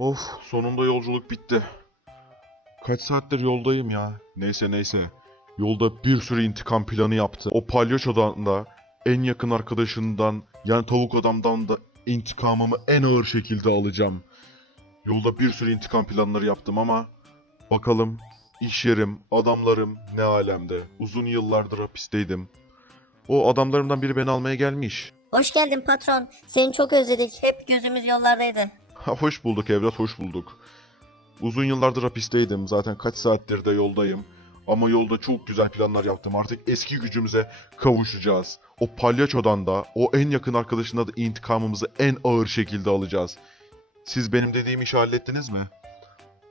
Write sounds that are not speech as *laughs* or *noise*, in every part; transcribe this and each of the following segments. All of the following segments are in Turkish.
Of sonunda yolculuk bitti. Kaç saattir yoldayım ya. Neyse neyse. Yolda bir sürü intikam planı yaptı. O palyaçodan da en yakın arkadaşından yani tavuk adamdan da intikamımı en ağır şekilde alacağım. Yolda bir sürü intikam planları yaptım ama bakalım iş yerim, adamlarım ne alemde. Uzun yıllardır hapisteydim. O adamlarımdan biri beni almaya gelmiş. Hoş geldin patron. Seni çok özledik. Hep gözümüz yollardaydı. Hoş bulduk evlat, hoş bulduk. Uzun yıllardır hapisteydim. Zaten kaç saattir de yoldayım. Ama yolda çok güzel planlar yaptım. Artık eski gücümüze kavuşacağız. O palyaçodan da, o en yakın arkadaşına da intikamımızı en ağır şekilde alacağız. Siz benim dediğim işi hallettiniz mi?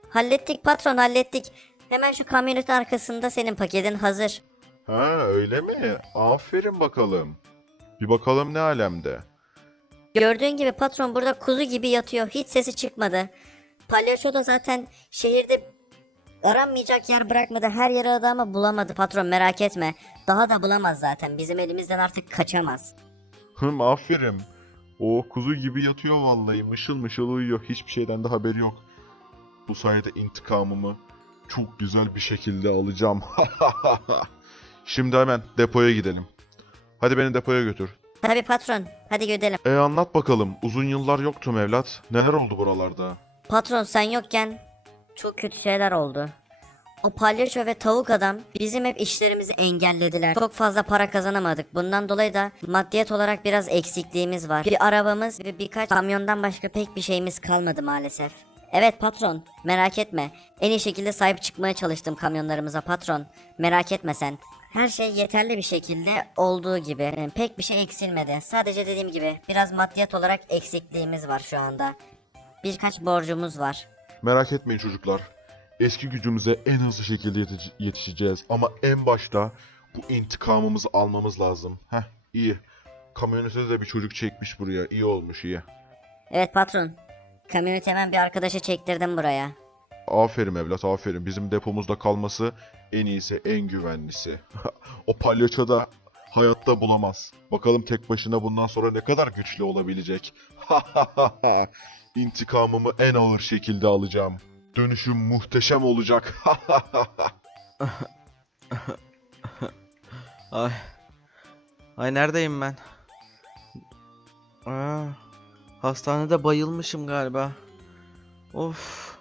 Hallettik patron hallettik. Hemen şu kamyonetin arkasında senin paketin hazır. Ha öyle mi? Aferin bakalım. Bir bakalım ne alemde. Gördüğün gibi patron burada kuzu gibi yatıyor. Hiç sesi çıkmadı. Palyaço da zaten şehirde aranmayacak yer bırakmadı. Her yere aradı ama bulamadı patron merak etme. Daha da bulamaz zaten. Bizim elimizden artık kaçamaz. Hım aferin. O kuzu gibi yatıyor vallahi. Mışıl mışıl uyuyor. Hiçbir şeyden de haberi yok. Bu sayede intikamımı çok güzel bir şekilde alacağım. *laughs* Şimdi hemen depoya gidelim. Hadi beni depoya götür. Tabii patron. Hadi gidelim. E anlat bakalım. Uzun yıllar yoktum evlat. Neler oldu buralarda? Patron sen yokken çok kötü şeyler oldu. O palyaço ve tavuk adam bizim hep işlerimizi engellediler. Çok fazla para kazanamadık. Bundan dolayı da maddiyet olarak biraz eksikliğimiz var. Bir arabamız ve birkaç kamyondan başka pek bir şeyimiz kalmadı maalesef. Evet patron, merak etme. En iyi şekilde sahip çıkmaya çalıştım kamyonlarımıza patron. Merak etme sen. Her şey yeterli bir şekilde olduğu gibi. Pek bir şey eksilmedi. Sadece dediğim gibi biraz maddiyet olarak eksikliğimiz var şu anda. Birkaç borcumuz var. Merak etmeyin çocuklar. Eski gücümüze en hızlı şekilde yetiş- yetişeceğiz. Ama en başta bu intikamımızı almamız lazım. Heh iyi. Kamyonete de bir çocuk çekmiş buraya. İyi olmuş iyi. Evet patron. Kamyoneti hemen bir arkadaşa çektirdim buraya. Aferin evlat aferin. Bizim depomuzda kalması en iyisi en güvenlisi. *laughs* o palyaço da hayatta bulamaz. Bakalım tek başına bundan sonra ne kadar güçlü olabilecek. *laughs* İntikamımı en ağır şekilde alacağım. Dönüşüm muhteşem olacak. *laughs* Ay. Ay neredeyim ben? Aa, hastanede bayılmışım galiba. Of.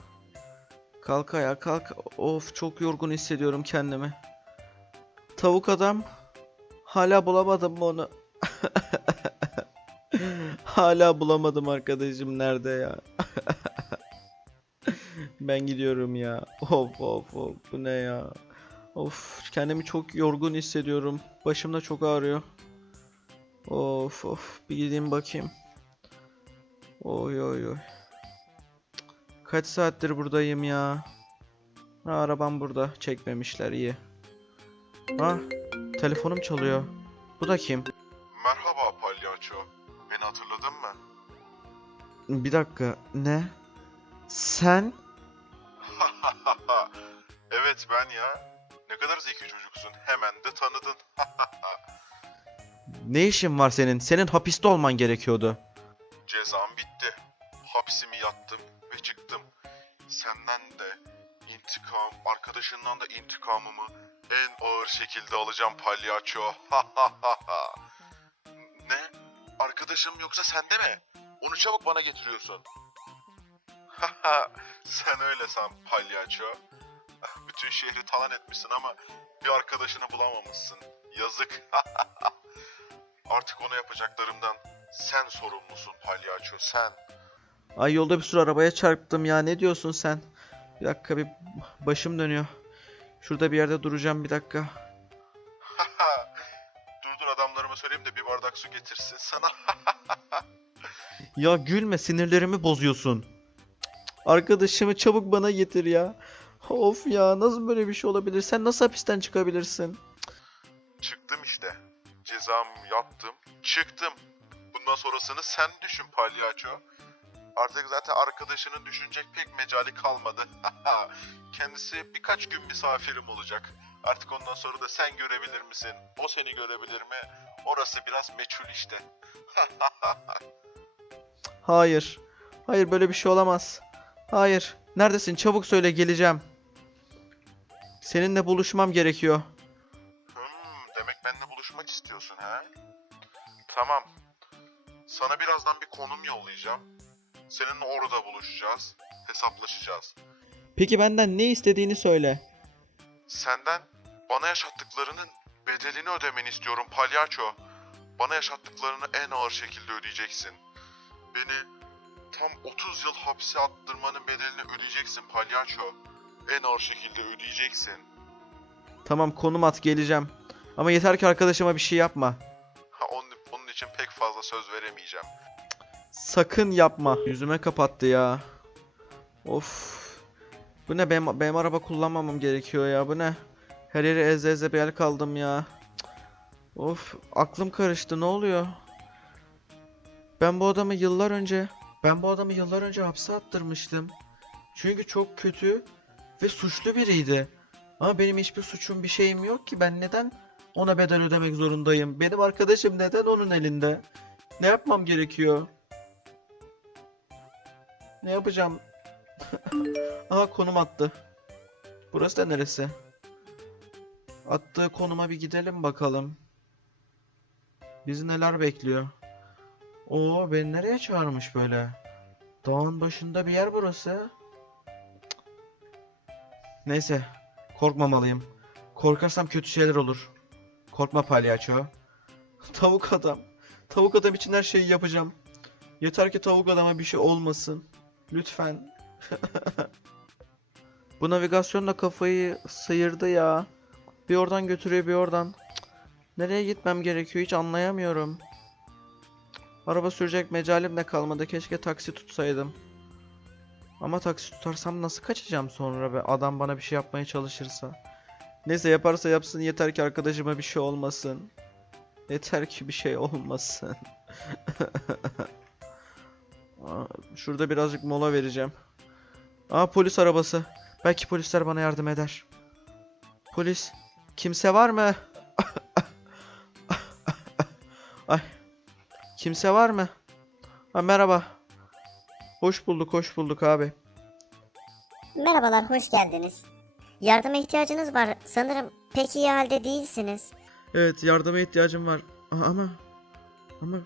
Kalk ayağa kalk. Of çok yorgun hissediyorum kendimi. Tavuk adam. Hala bulamadım onu? *laughs* Hala bulamadım arkadaşım nerede ya? *laughs* ben gidiyorum ya. Of of of bu ne ya? Of kendimi çok yorgun hissediyorum. Başım da çok ağrıyor. Of of bir gideyim bakayım. Oy oy oy. Kaç saattir buradayım ya. Ha, arabam burada. Çekmemişler iyi. Ha telefonum çalıyor. Bu da kim? Merhaba palyaço. Beni hatırladın mı? Bir dakika. Ne? Sen? *laughs* evet ben ya. Ne kadar zeki çocuksun. Hemen de tanıdın. *laughs* Ne işin var senin? Senin hapiste olman gerekiyordu. Cezam bitti. Hapsimi yattım çıktım. Senden de intikam, arkadaşından da intikamımı en ağır şekilde alacağım palyaço. ne? Arkadaşım yoksa sende mi? Onu çabuk bana getiriyorsun. Sen öyle san palyaço. Bütün şehri talan etmişsin ama bir arkadaşını bulamamışsın. Yazık. Artık ona yapacaklarımdan sen sorumlusun palyaço sen. Ay yolda bir sürü arabaya çarptım ya. Ne diyorsun sen? Bir dakika bir başım dönüyor. Şurada bir yerde duracağım bir dakika. *laughs* dur dur adamlarıma söyleyeyim de bir bardak su getirsin sana. *laughs* Ya gülme sinirlerimi bozuyorsun. Arkadaşımı çabuk bana getir ya. Of ya nasıl böyle bir şey olabilir? Sen nasıl hapisten çıkabilirsin? Çıktım işte. Cezamı yattım. Çıktım. Bundan sonrasını sen düşün palyaço. Artık zaten arkadaşının düşünecek pek mecali kalmadı. *laughs* Kendisi birkaç gün misafirim olacak. Artık ondan sonra da sen görebilir misin? O seni görebilir mi? Orası biraz meçhul işte. *laughs* Hayır. Hayır böyle bir şey olamaz. Hayır. Neredesin? Çabuk söyle geleceğim. Seninle buluşmam gerekiyor. Hmm, demek benimle buluşmak istiyorsun ha? Tamam. Sana birazdan bir konum yollayacağım. Seninle orada buluşacağız. Hesaplaşacağız. Peki benden ne istediğini söyle. Senden bana yaşattıklarının bedelini ödemeni istiyorum palyaço. Bana yaşattıklarını en ağır şekilde ödeyeceksin. Beni tam 30 yıl hapse attırmanın bedelini ödeyeceksin palyaço. En ağır şekilde ödeyeceksin. Tamam konum at geleceğim. Ama yeter ki arkadaşıma bir şey yapma. Ha, onun, onun için pek fazla söz veremeyeceğim. Sakın yapma. Yüzüme kapattı ya. Of. Bu ne benim, benim araba kullanmamam gerekiyor ya bu ne? Her yere eze eze bir yer kaldım ya. Of aklım karıştı ne oluyor? Ben bu adamı yıllar önce ben bu adamı yıllar önce hapse attırmıştım. Çünkü çok kötü ve suçlu biriydi. Ama benim hiçbir suçum bir şeyim yok ki ben neden ona bedel ödemek zorundayım? Benim arkadaşım neden onun elinde? Ne yapmam gerekiyor? Ne yapacağım? *laughs* Aha konum attı. Burası da neresi? Attığı konuma bir gidelim bakalım. Bizi neler bekliyor? Oo beni nereye çağırmış böyle? Dağın başında bir yer burası. Neyse. Korkmamalıyım. Korkarsam kötü şeyler olur. Korkma palyaço. *laughs* Tavuk adam. Tavuk adam için her şeyi yapacağım. Yeter ki tavuk adama bir şey olmasın. Lütfen. *laughs* Bu navigasyon da kafayı sıyırdı ya. Bir oradan götürüyor bir oradan. Nereye gitmem gerekiyor hiç anlayamıyorum. Araba sürecek mecalim de kalmadı. Keşke taksi tutsaydım. Ama taksi tutarsam nasıl kaçacağım sonra be? Adam bana bir şey yapmaya çalışırsa. Neyse yaparsa yapsın yeter ki arkadaşıma bir şey olmasın. Yeter ki bir şey olmasın. *laughs* Aa, Şurada birazcık mola vereceğim. Aa polis arabası. Belki polisler bana yardım eder. Polis. Kimse var mı? *laughs* Ay. Kimse var mı? Ha, merhaba. Hoş bulduk, hoş bulduk abi. Merhabalar, hoş geldiniz. Yardıma ihtiyacınız var. Sanırım pek iyi halde değilsiniz. Evet, yardıma ihtiyacım var. Ama ama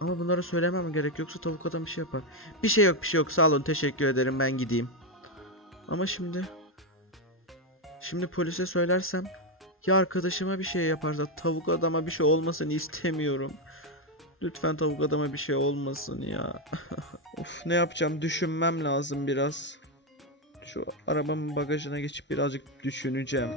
ama bunları söylemem gerek yoksa tavuk adam bir şey yapar. Bir şey yok, bir şey yok. Sağ olun, teşekkür ederim. Ben gideyim. Ama şimdi şimdi polise söylersem ya arkadaşıma bir şey yaparsa tavuk adama bir şey olmasını istemiyorum. Lütfen tavuk adama bir şey olmasın ya. *laughs* of ne yapacağım düşünmem lazım biraz. Şu arabamın bagajına geçip birazcık düşüneceğim.